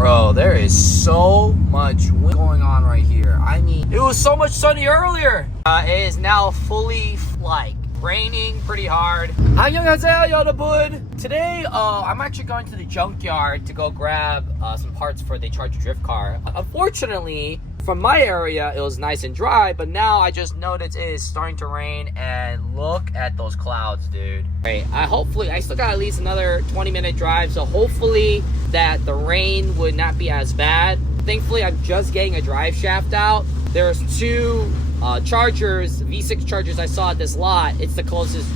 Bro, there is so much wind going on right here. I mean, it was so much sunny earlier. It is now fully like raining pretty hard. 안녕하세요, 여러분. Today, I'm actually going to the junkyard to go grab some parts for the Charger drift car. Unfortunately, from my area, it was nice and dry, but now I just noticed it is starting to rain, and look at those clouds, dude. Right, I still got at least another 20-minute drive, so hopefully that the rain would not be as bad. Thankfully, I'm just getting a drive shaft out. There's two Chargers, V6 Chargers I saw at this lot. It's the closest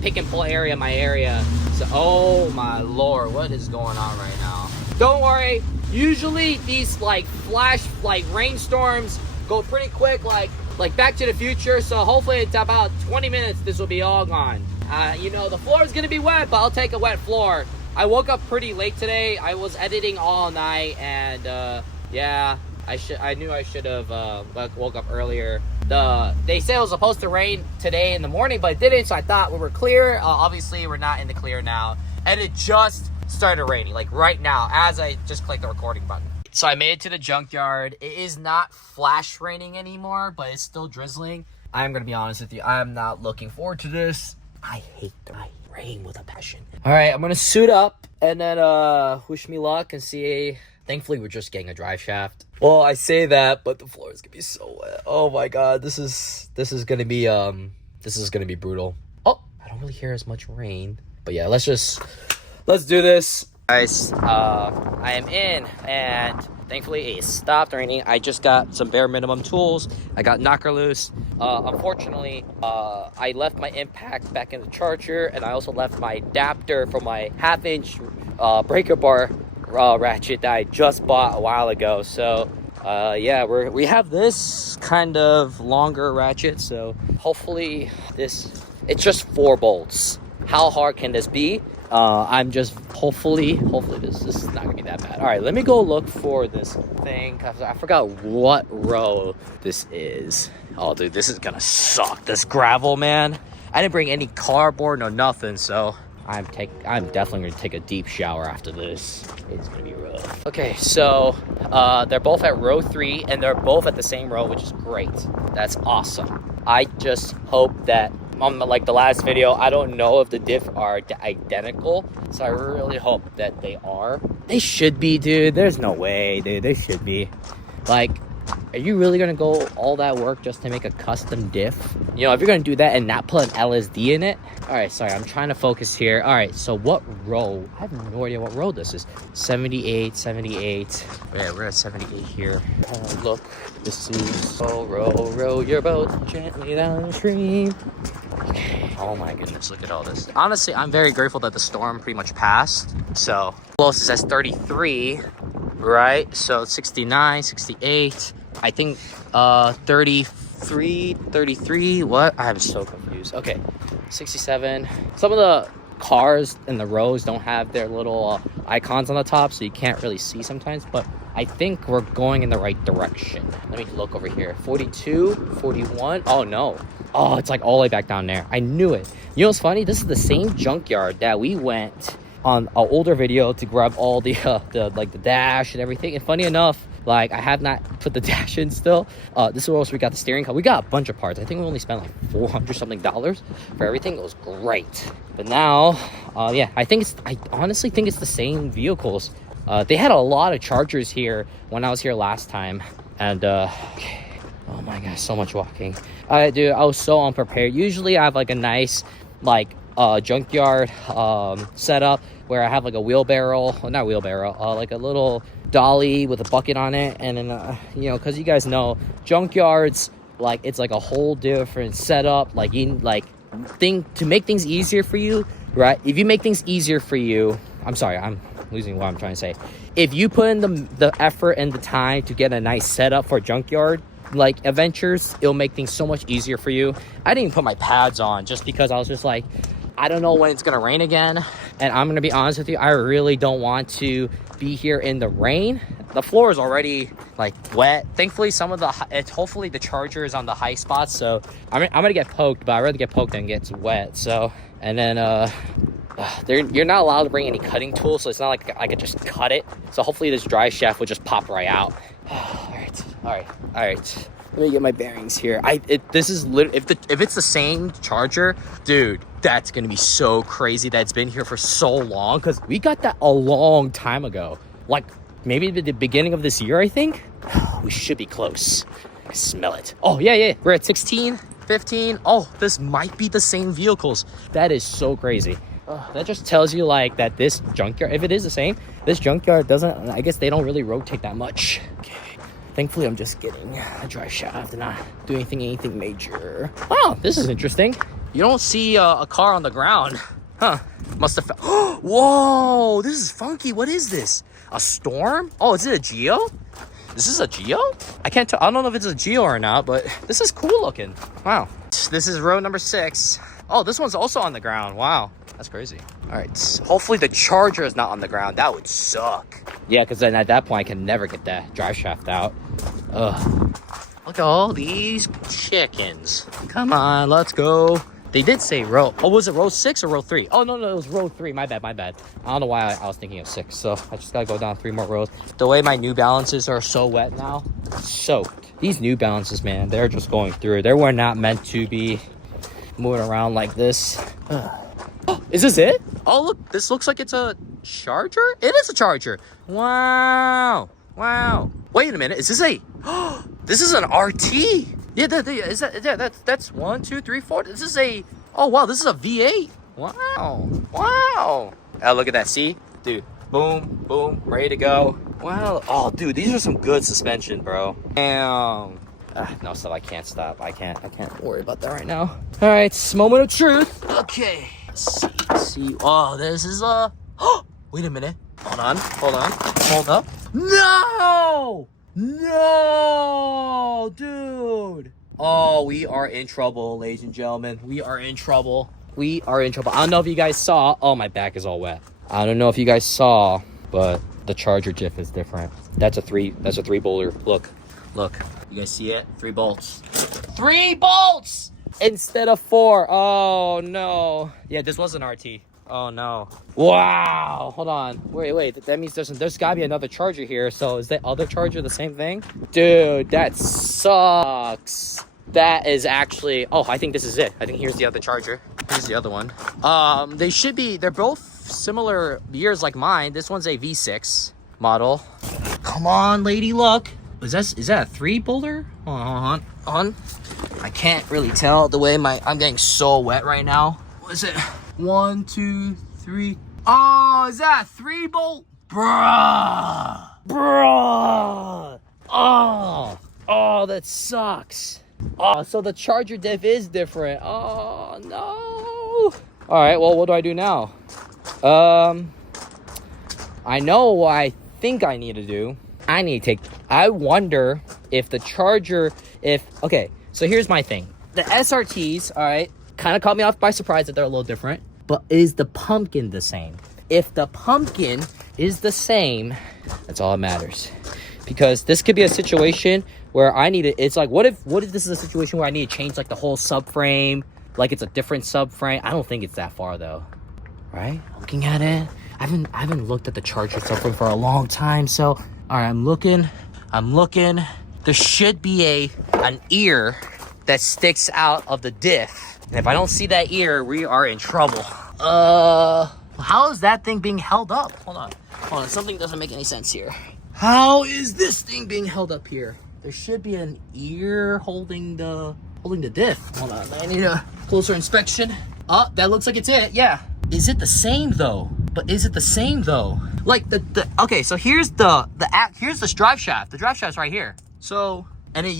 pick and pull area in my area. So, oh my lord, what is going on right now? Don't worry. Usually these like flash like rainstorms go pretty quick, like Back to the Future. So hopefully it's about 20 minutes this will be all gone. You know, the floor is gonna be wet, but I'll take a wet floor. I woke up pretty late today. I was editing all night, and yeah, I knew I should have woke up earlier. They said it was supposed to rain today in the morning, but it didn't, so I thought we were clear. Obviously we're not in the clear now, and it just started raining like right now as I just clicked the recording button. So I made it to the junkyard. It is not flash raining anymore, but it's still drizzling. I'm gonna be honest with you, I'm not looking forward to this. I hate the rain with a passion. All right, I'm gonna suit up and then wish me luck and see. Thankfully we're just getting a drive shaft. Well, I say that, but the floor is gonna be so wet. Oh my god, this is gonna be brutal. Oh, I don't really hear as much rain, but yeah, let's do this. Guys, I am in, and thankfully it stopped raining. I just got some bare minimum tools. I got knocker loose. Unfortunately, I left my impact back in the Charger, and I also left my adapter for my 1/2-inch breaker bar ratchet that I just bought a while ago. So yeah, we have this kind of longer ratchet, so hopefully it's just 4 bolts. How hard can this be? I'm just hopefully this is not gonna be that bad. All right, let me go look for this thing. I forgot what row this is. Oh dude, this is gonna suck. This gravel, man. I didn't bring any cardboard, no nothing, so I'm definitely gonna take a deep shower after this. It's gonna be rough. Okay, so they're both at row 3, and they're both at the same row, which is great. That's awesome. I just hope that like the last video, I don't know if the diff are identical, so I really hope that they are. They should be, dude. There's no way, dude. They should be. Like, are you really gonna go all that work just to make a custom diff? You know, if you're gonna do that and not put an LSD in it. All right, sorry, I'm trying to focus here. All right, so what row? I have no idea what row this is. 78. Yeah, we're at 78 here. Oh, look, this is row your boat gently down the stream. Oh my goodness, look at all this. Honestly, I'm very grateful that the storm pretty much passed. So closest as 33, right? So 69, 68, I think 33, what? I'm so confused. Okay, 67. Some of the cars in the rows don't have their little icons on the top, so you can't really see sometimes, but I think we're going in the right direction. Let me look over here. 42, 41. Oh no. Oh, it's like all the way back down there. I knew it. You know what's funny? This is the same junkyard that we went on an older video to grab all the dash and everything. And funny enough, like I have not put the dash in still. This is where else we got the steering column. We got a bunch of parts. I think we only spent like $400 something for everything. It was great. But now, yeah, I honestly think it's the same vehicles. They had a lot of Chargers here when I was here last time, and okay. Oh my gosh, so much walking. Dude, I was so unprepared. Usually I have like a nice like junkyard setup where I have like a wheelbarrow, well, not wheelbarrow, like a little dolly with a bucket on it, and then you know, because you guys know junkyards, like it's like a whole different setup, like to make things easier for you, right? If you make things easier for you, I'm sorry, I'm losing what I'm trying to say. If you put in the effort and the time to get a nice setup for junkyard like adventures, it'll make things so much easier for you. I didn't even put my pads on just because I was just like, I don't know when it's gonna rain again, and I'm gonna be honest with you, I really don't want to be here in the rain. The floor is already like wet. Thankfully, hopefully the Charger is on the high spots, so I'm gonna get poked, but I'd rather get poked than get wet. So, and then You're not allowed to bring any cutting tools, so it's not like I could just cut it. So hopefully this drive shaft will just pop right out. All right. Let me get my bearings here. This is if it's the same charger, dude, that's gonna be so crazy that it's been here for so long, because we got that a long time ago, like maybe the beginning of this year, I think. We should be close. I smell it. Oh yeah, we're at 16, 15. Oh, this might be the same vehicles. That is so crazy. That just tells you like that this junkyard, if it is the same, this junkyard doesn't, I guess they don't really rotate that much. Okay. Thankfully, I'm just getting a drive shaft and not doing anything major. Oh, this is interesting. You don't see a car on the ground. Huh. Must have whoa, this is funky. What is this? A storm? Oh, is it a Geo? This is a Geo? I can't tell. I don't know if it's a Geo or not, but this is cool looking. Wow. This is row number 6. Oh, this one's also on the ground. Wow. That's crazy. All right. Hopefully the charger is not on the ground. That would suck. Yeah, because then at that point, I can never get that drive shaft out. Ugh. Look at all these chickens. Come on, let's go. They did say row. Oh, was it row 6 or row 3? Oh, no, it was row 3. My bad. I don't know why I was thinking of 6. So I just got to go down 3 more rows. The way my New Balances are so wet now. Soaked. These New Balances, man, they're just going through. They were not meant to be moving around like this. Oh, is this it? Oh, look. This looks like it's a charger. It is a charger. Wow. Wait a minute. Is this a... this is an RT. Yeah, that's 1, 2, 3, 4. This is a... Oh, wow. This is a V8. Wow. Oh, look at that. See? Dude. Boom. Ready to go. Wow. Oh, dude. These are some good suspension, bro. Damn. No, so I can't stop. I can't worry about that right now. All right. Moment of truth. Okay. Let's see. Oh, this is a... Wait a minute. Hold on. Hold up. No, dude. Oh, we are in trouble, ladies and gentlemen. We are in trouble. I don't know if you guys saw. Oh, my back is all wet. I don't know if you guys saw, but the charger jiff is different. That's a 3 bolter. Look. You guys see it? 3 bolts. 3 bolts instead of 4. Oh no. Yeah, this was an RT. Oh no. Wow. Hold on. Wait. That means there's gotta be another charger here. So is the other charger the same thing? Dude, that sucks. That is actually... Oh, I think this is it. I think here's the other charger. Here's the other one. They're both similar years like mine. This one's a V6 model. Come on, lady, look. Is that a 3 bolter? Hold on. I can't really tell the way I'm getting so wet right now. What is it? 1, 2, 3. Oh, is that a 3 bolt? Bruh. Oh, that sucks. Oh, so the charger diff is different. Oh, no. All right, well, what do I do now? I know what I think I need to do. I wonder if the charger, okay, so here's my thing. The SRTs, all right, kind of caught me off by surprise that they're a little different, but is the pumpkin the same? If the pumpkin is the same, that's all that matters. Because this could be a situation where it's like, what if this is a situation where I need to change like the whole subframe, like it's a different subframe? I don't think it's that far though, right? Looking at it, I haven't looked at the charger subframe for a long time, so all right, I'm looking. There should be an ear that sticks out of the diff. And if I don't see that ear, we are in trouble. How is that thing being held up? Hold on. Something doesn't make any sense here. How is this thing being held up here? There should be an ear holding the diff. Hold on, I need a closer inspection. Oh, that looks like it's it. Yeah. Is it the same though? Like okay, so here's the drive shaft. The drive shaft's right here. So, and it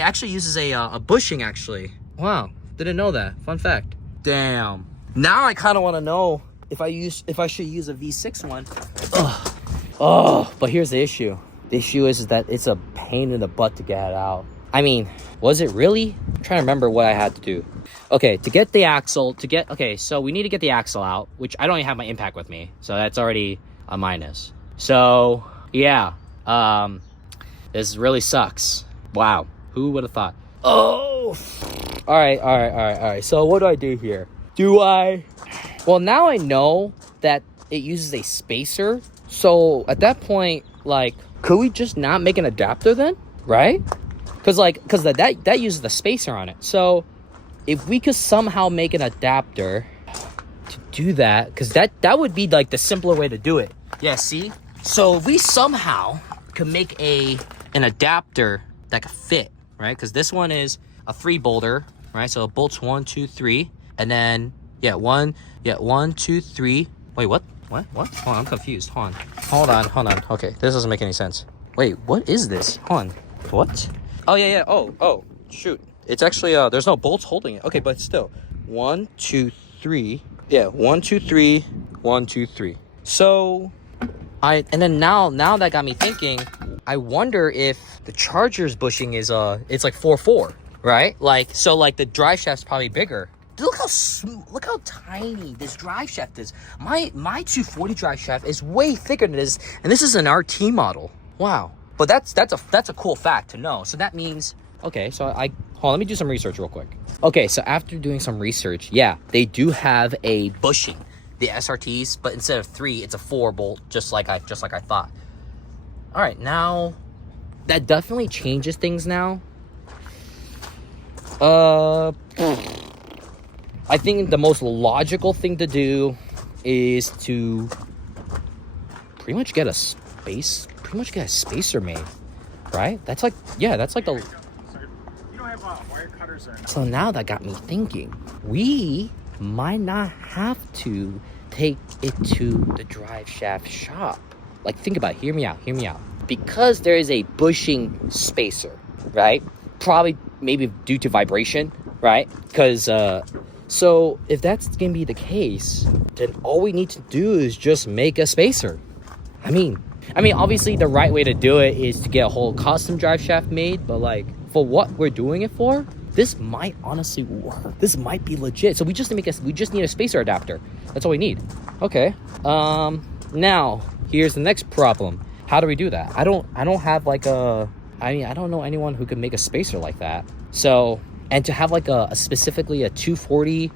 actually uses a bushing actually. Wow, didn't know that. Fun fact. Damn. Now I kind of want to know if I should use a V6 one. Oh, but here's the issue. The issue is that it's a pain in the butt to get it out. I mean, was it really? I'm trying to remember what I had to do. Okay, to get the axle, so we need to get the axle out, which I don't even have my impact with me. So that's already a minus. So, yeah. This really sucks. Wow. Who would have thought? Oh! All right. So what do I do here? Well, now I know that it uses a spacer. So at that point, like, could we just not make an adapter then? Right? Because that uses the spacer on it. So if we could somehow make an adapter to do that, because that would be like the simpler way to do it. Yeah, see? So if we somehow could make an adapter that could fit, right? Because this one is a 3-bolter, right? So it bolts 1, 2, 3, and then 1, 2, 3. Wait, what? Hold on, I'm confused. Hold on. Okay, this doesn't make any sense. Wait, what is this? Hold on. What? Oh yeah. Oh, shoot. It's actually there's no bolts holding it. Okay, but still. 1, 2, 3. Yeah, 1, 2, 3. 1, 2, 3. So and then now that got me thinking, I wonder if the charger's bushing is it's like 4-4, right? Like, so like the drive shaft's probably bigger. Look how tiny this drive shaft is. My 240 drive shaft is way thicker than this, and this is an RT model. Wow. But that's a cool fact to know. So that means, okay, so hold on, let me do some research real quick. Okay, so after doing some research, yeah, they do have a bushing, the SRTs, but instead of 3, it's a 4-bolt, just like I thought. All right, now that definitely changes things now. I think the most logical thing to do is to pretty much get a spacer made, right? That's like the... You don't have wire cutters or anything. So now that got me thinking, we might not have to take it to the drive shaft shop. Like, think about it. Hear me out. Because there is a bushing spacer, right? Probably maybe due to vibration, right? Because so if that's gonna be the case, then all we need to do is just make a spacer. I mean, obviously the right way to do it is to get a whole custom drive shaft made, but like for what we're doing it for, this might honestly work. This might be legit. So we just need a spacer adapter. That's all we need. Okay. Now here's the next problem. How do we do that? I don't have like I don't know anyone who could make a spacer like that. So, and to have like specifically a 240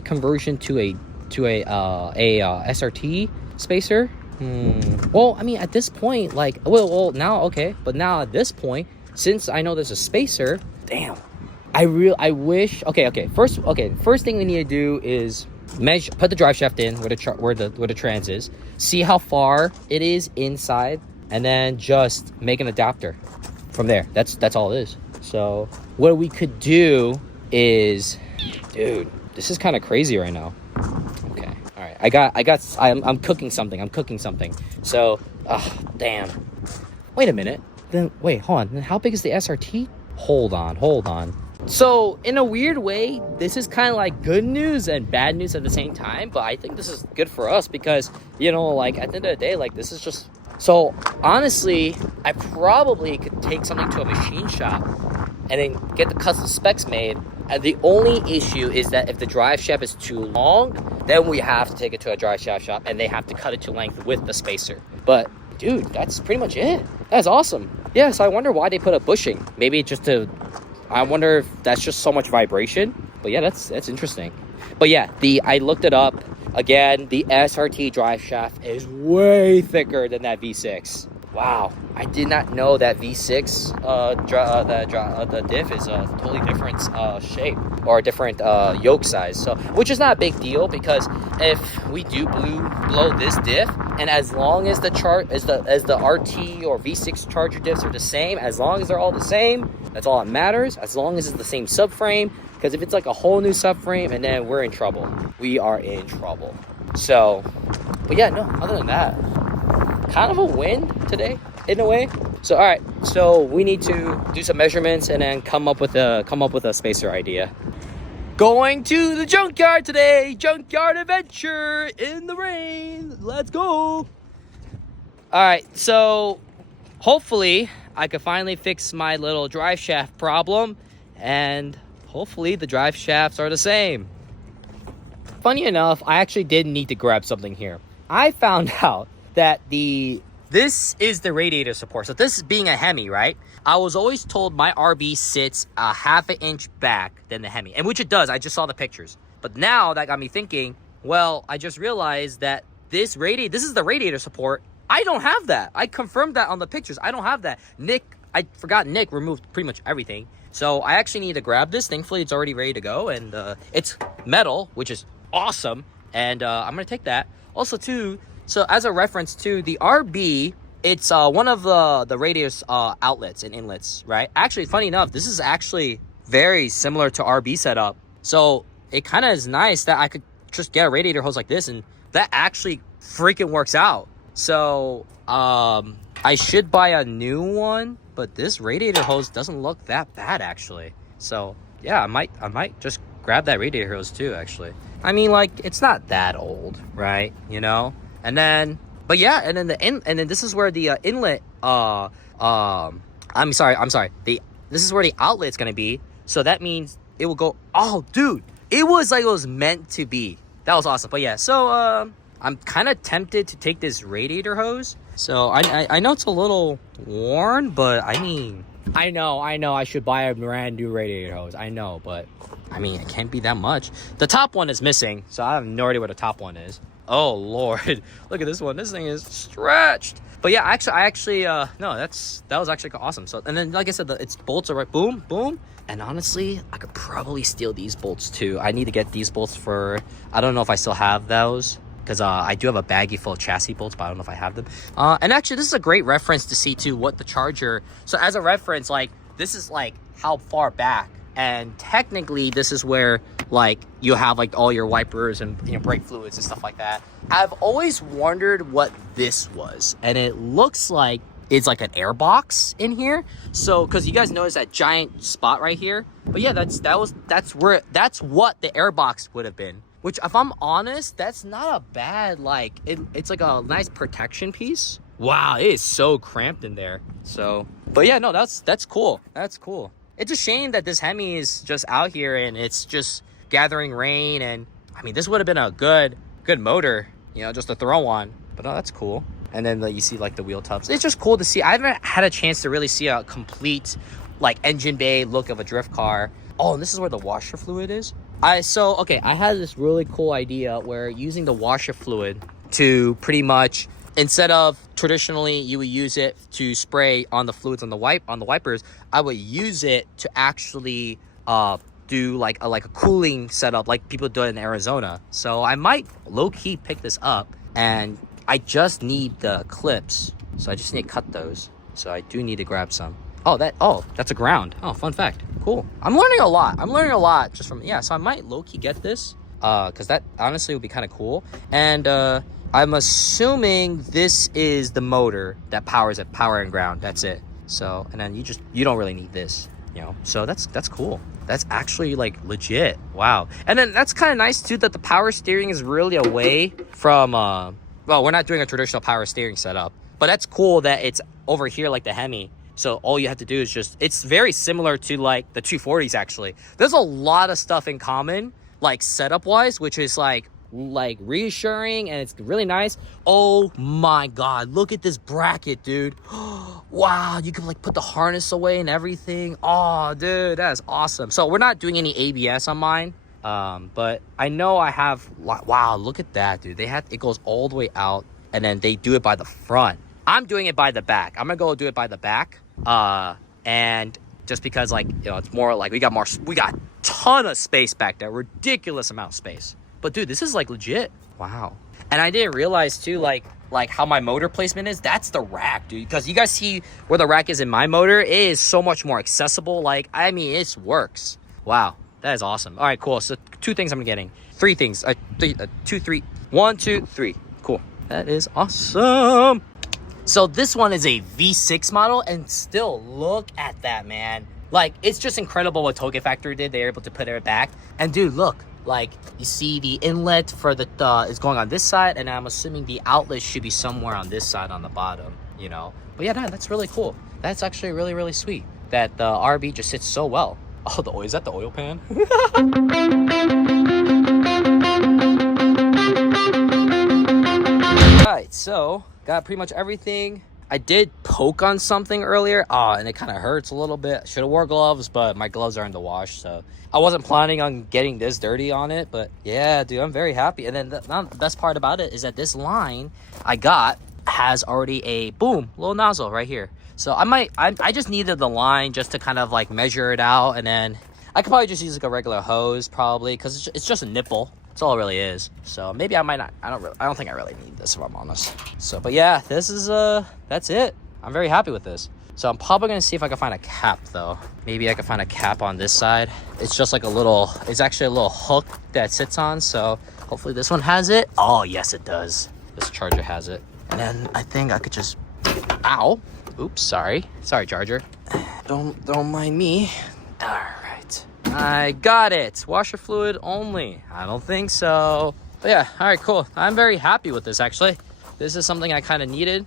conversion to a SRT spacer. Well, I mean, at this point, like, well, now, okay, but now at this point, since I know there's a spacer, damn, I wish. Okay. First thing we need to do is put the drive shaft in where the trans is, see how far it is inside, and then just make an adapter from there. That's all it is. So what we could do is, dude, this is kind of crazy right now. Okay, all right, I'm cooking something. So, damn. Wait a minute. Then wait, hold on. Then how big is the SRT? Hold on. So in a weird way, this is kind of like good news and bad news at the same time. But I think this is good for us because, you know, like at the end of the day, like this is just. So honestly, I probably could take something to a machine shop and then get the custom specs made. And the only issue is that if the drive shaft is too long, then we have to take it to a drive shaft shop and they have to cut it to length with the spacer. But dude, that's pretty much it. That's awesome. Yeah, so I wonder why they put a bushing. Maybe just I wonder if that's just so much vibration. But yeah, that's interesting. But yeah, I looked it up. Again, the SRT drive shaft is way thicker than that V6. Wow, I did not know that V6 the diff is a totally different shape or a different yoke size. So, which is not a big deal because if we do blow this diff, and as long as the RT or V6 charger diffs are the same, as long as they're all the same, that's all that matters. As long as it's the same subframe. Because if it's like a whole new subframe, and then we're in trouble. We are in trouble. So, but yeah, no, other than that, kind of a win today, in a way. So, all right, so we need to do some measurements and then come up with a spacer idea. Going to the junkyard today. Junkyard adventure in the rain. Let's go. All right, so hopefully I can finally fix my little drive shaft problem, and hopefully the drive shafts are the same. Funny enough, I actually did need to grab something here. I found out that this is the radiator support. So this being a Hemi, right? I was always told my RB sits a half an inch back than the Hemi, and which it does. I just saw the pictures. But now that got me thinking, Well, I just realized that this is the radiator support. I don't have that. I confirmed that on the pictures. I don't have that. I forgot Nick removed pretty much everything. So I actually need to grab this. Thankfully, it's already ready to go. And it's metal, which is awesome. And I'm going to take that. Also, too, so as a reference to the RB, it's one of the radius outlets and inlets, right? Actually, funny enough, this is actually very similar to RB setup. So it kind of is nice that I could just get a radiator hose like this, and that actually freaking works out. So I should buy a new one, but this radiator hose doesn't look that bad actually. So yeah, I might just grab that radiator hose too actually. I mean, like, it's not that old, right? You know? And then, but yeah, and then this is where the inlet I'm sorry. This is where the outlet's gonna be. So that means it will go. Oh, dude, it was like it was meant to be. That was awesome. But yeah, so I'm kind of tempted to take this radiator hose. So I know it's a little worn, but I mean, I know I should buy a brand new radiator hose. I know, but I mean, it can't be that much. The top one is missing, so I have no idea where the top one is. Oh Lord, look at this one. This thing is stretched. But yeah, actually, no, that was actually awesome. So, and then like I said, its bolts are right, boom, boom. And honestly, I could probably steal these bolts too. I need to get these bolts for, I don't know if I still have those, because I do have a baggie full of chassis bolts, but I don't know if I have them. And actually, this is a great reference to see too what the charger. So as a reference, like, this is like how far back, and technically this is where like you have like all your wipers and, you know, brake fluids and stuff like that. I've always wondered what this was, and it looks like it's like an air box in here. So because you guys notice that giant spot right here, but yeah, that's what the air box would have been. Which, if I'm honest, that's not a bad, like, it's like a nice protection piece. Wow, it is so cramped in there. So, but yeah, no, that's cool. That's cool. It's a shame that this Hemi is just out here and it's just gathering rain. And I mean, this would have been a good motor, you know, just to throw on. But no, that's cool. And then you see like the wheel tubs. It's just cool to see. I haven't had a chance to really see a complete like engine bay look of a drift car. Oh, and this is where the washer fluid is. I had this really cool idea where using the washer fluid to pretty much, instead of traditionally you would use it to spray on the fluids on the wipers, I would use it to actually do like a cooling setup like people do in Arizona. So I might low-key pick this up, and I just need the clips. So I just need to cut those. So I do need to grab some. That's a ground. Oh, fun fact. Cool. I'm learning a lot just from, yeah, so I might low-key get this, because that honestly would be kind of cool. And I'm assuming this is the motor that powers it, power and ground. That's it. So, and then you don't really need this, you know. So that's cool. That's actually like legit. Wow. And then that's kind of nice too that the power steering is really away from, well, we're not doing a traditional power steering setup, but that's cool that it's over here like the Hemi. So all you have to do is it's very similar to like the 240s actually. There's a lot of stuff in common, like setup wise, which is like reassuring, and it's really nice. Oh my God, look at this bracket, dude. Wow, you can like put the harness away and everything. Oh, dude, that is awesome. So we're not doing any ABS on mine. But I know I have, wow, look at that, dude. It goes all the way out, and then they do it by the front. I'm doing it by the back. I'm gonna go do it by the back. And just because, like, you know, it's more like we got ton of space back there, ridiculous amount of space. But dude, this is like legit. Wow. And I didn't realize too, like how my motor placement is. That's the rack, dude. Because you guys see where the rack is in my motor. It is so much more accessible. Like, I mean, it works. Wow, that is awesome. All right, cool. So 2 things I'm getting. 3 things. 1, 2, 3. Cool. That is awesome. So this one is a V6 model, and still look at that, man. Like, it's just incredible what Toge Factory did. They were able to put it back. And dude, look, like, you see the inlet for the is going on this side, and I'm assuming the outlet should be somewhere on this side on the bottom, you know. But yeah, that's really cool. That's actually really, really sweet that the RB just sits so well. Oh, is that the oil pan? Alright, so got pretty much everything. I did poke on something earlier. Oh, and it kind of hurts a little bit. Should have wore gloves, but my gloves are in the wash, so I wasn't planning on getting this dirty on it. But yeah, dude, I'm very happy. And then the best part about it is that this line I got has already a boom little nozzle right here. So I just needed the line just to kind of like measure it out, and then I could probably just use like a regular hose probably, because it's just a nipple. That's all it really is. So maybe I might not. I don't think I really need this, if I'm honest. So, but yeah, this is that's it. I'm very happy with this. So I'm probably gonna see if I can find a cap though. Maybe I can find a cap on this side. It's just like a little. It's actually a little hook that sits on. So hopefully this one has it. Oh yes, it does. This charger has it. And then I think I could just. Ow. Oops. Sorry, charger. Don't mind me. All right. I got it. Washer fluid only. I don't think so. But yeah, all right, cool. I'm very happy with this, actually. This is something I kind of needed.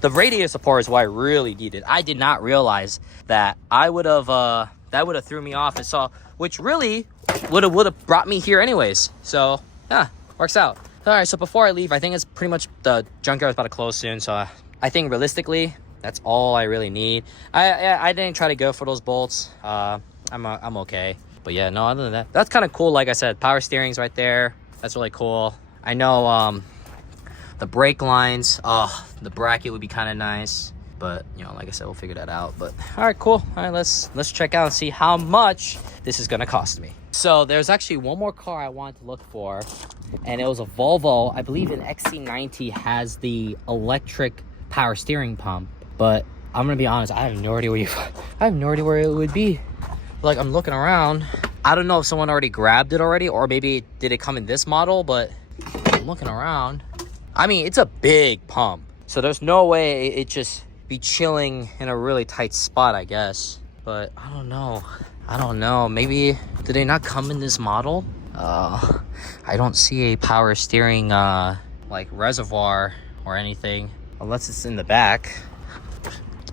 The radiator support is what I really needed. I did not realize that that would have threw me off. And so, which really would have brought me here anyways. So yeah, works out. All right, so before I leave, I think it's pretty much the junkyard is about to close soon. So I think realistically, that's all I really need. I didn't try to go for those bolts. I'm okay. But yeah, no, other than that, that's kind of cool. Like I said, power steering's right there. That's really cool. I know the brake lines, the bracket would be kind of nice. But, you know, like I said, we'll figure that out. But all right, cool. All right, let's check out and see how much this is going to cost me. So there's actually one more car I wanted to look for. And it was a Volvo. I believe an XC90 has the electric power steering pump. But I'm going to be honest, I have no idea where it would be. Like, I'm looking around. I don't know if someone already grabbed it already, or maybe did it come in this model, but I'm looking around. I mean, it's a big pump, so there's no way it just be chilling in a really tight spot, I guess. But I don't know. Maybe did they not come in this model? I don't see a power steering like reservoir or anything, unless it's in the back.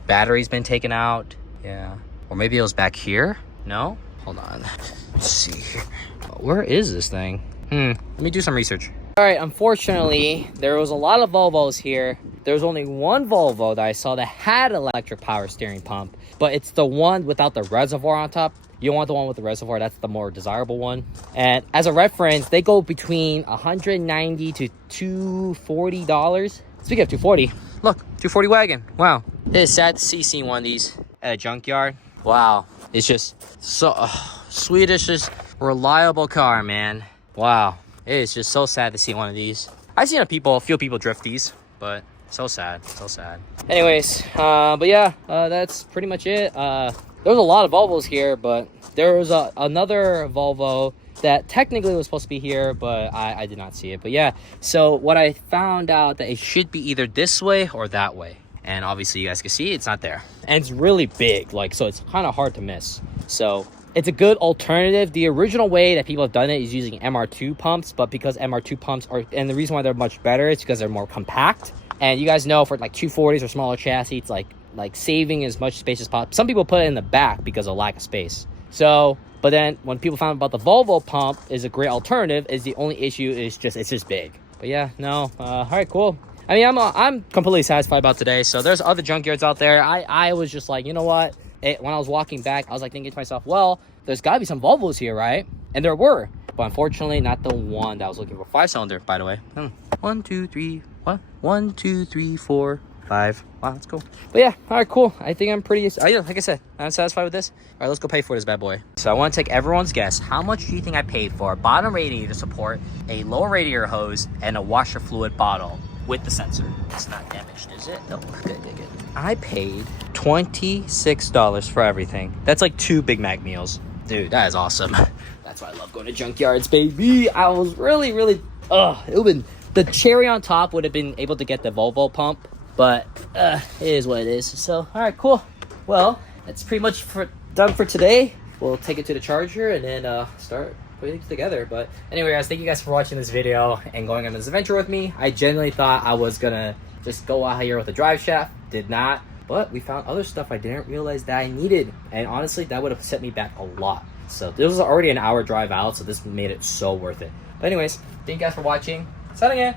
Battery's been taken out. Yeah, or maybe it was back here. No, hold on. Let's see here. Where is this thing? Let me do some research. All right, unfortunately, there was a lot of Volvos here. There was only one Volvo that I saw that had electric power steering pump, but it's the one without the reservoir on top. You want the one with the reservoir. That's the more desirable one. And as a reference, they go between $190 to $240. Speaking of 240, look, 240 wagon. Wow. It is sad to see one of these at a junkyard. Wow. It's just so Swedish's reliable car, man. Wow. It is just so sad to see one of these. I've seen a few people drift these, but so sad. Anyways, but yeah, that's pretty much it. There's a lot of Volvos here, but there was another Volvo that technically was supposed to be here, but I did not see it. But yeah, so what I found out that it should be either this way or that way. And obviously you guys can see it's not there. And it's really big, like, so it's kind of hard to miss. So it's a good alternative. The original way that people have done it is using MR2 pumps, but because MR2 pumps are, and the reason why they're much better is because they're more compact. And you guys know for like 240s or smaller chassis, it's like saving as much space as possible. Some people put it in the back because of lack of space. So, but then when people found out about the Volvo pump is a great alternative, is the only issue is just, it's just big. But yeah, no, all right, cool. I mean, I'm completely satisfied about today. So there's other junkyards out there. I was just like, you know what? When I was walking back, I was like thinking to myself, well, there's got to be some Volvos here, right? And there were. But unfortunately, not the one that I was looking for. 5-cylinder, by the way. 1, 2, 3, what? 1, 2, 3, 4, 5. Wow, that's cool. But yeah, all right, cool. I think I'm pretty, like I said, I'm satisfied with this. All right, let's go pay for this bad boy. So I want to take everyone's guess. How much do you think I paid for a bottom radiator support, a lower radiator hose, and a washer fluid bottle with the sensor? It's not damaged, is it? No, good. I paid $26 for everything. That's like 2 Big Mac meals. Dude, that is awesome. That's why I love going to junkyards, baby. I was really, it would have been, the cherry on top would have been able to get the Volvo pump, but it is what it is. So, all right, cool. Well, that's pretty much done for today. We'll take it to the charger and then start putting it together. But anyway, guys, thank you guys for watching this video and going on this adventure with me. I genuinely thought I was gonna just go out here with a drive shaft. Did not. But we found other stuff I didn't realize that I needed. And honestly, that would have set me back a lot. So this was already an hour drive out, so this made it so worth it. But anyways, thank you guys for watching. Signing in.